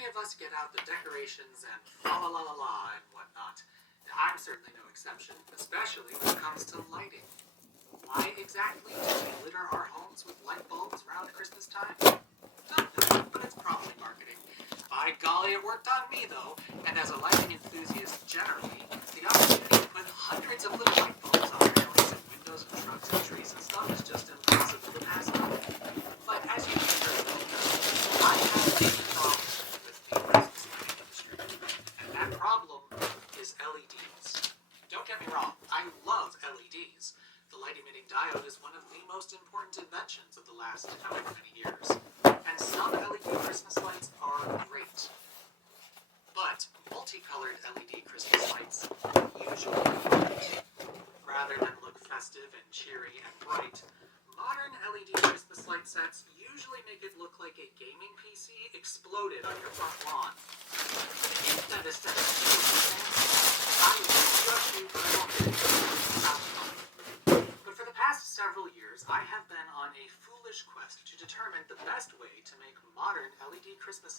many of us get out the decorations and fa la la la la and whatnot. I'm certainly no exception, especially when it comes to lighting. Why exactly do we glitter our homes with light bulbs around Christmas time? Don't know, but it's probably marketing. By golly, it worked on me though, and as a lighting enthusiast generally, the opportunity to put hundreds of little light bulbs on railings and windows and trucks and trees and stuff is just impossible to pass up. But as you can hear, I have a problem with the Christmas lighting industry, and that problem is LEDs. Don't get me wrong, I love LEDs. The light-emitting diode is one of the most important inventions of the last however many years, and some LED Christmas lights are great. But multicolored LED Christmas lights usually don't. Rather than look festive and cheery and bright, modern LED Christmas light sets usually make it look like a gaming PC exploded on your front lawn. If that aesthetic feels the same, I will judge you, but I won't hit you. But for the past several years, I have been on a foolish quest to determine the best way to make modern LED Christmas lights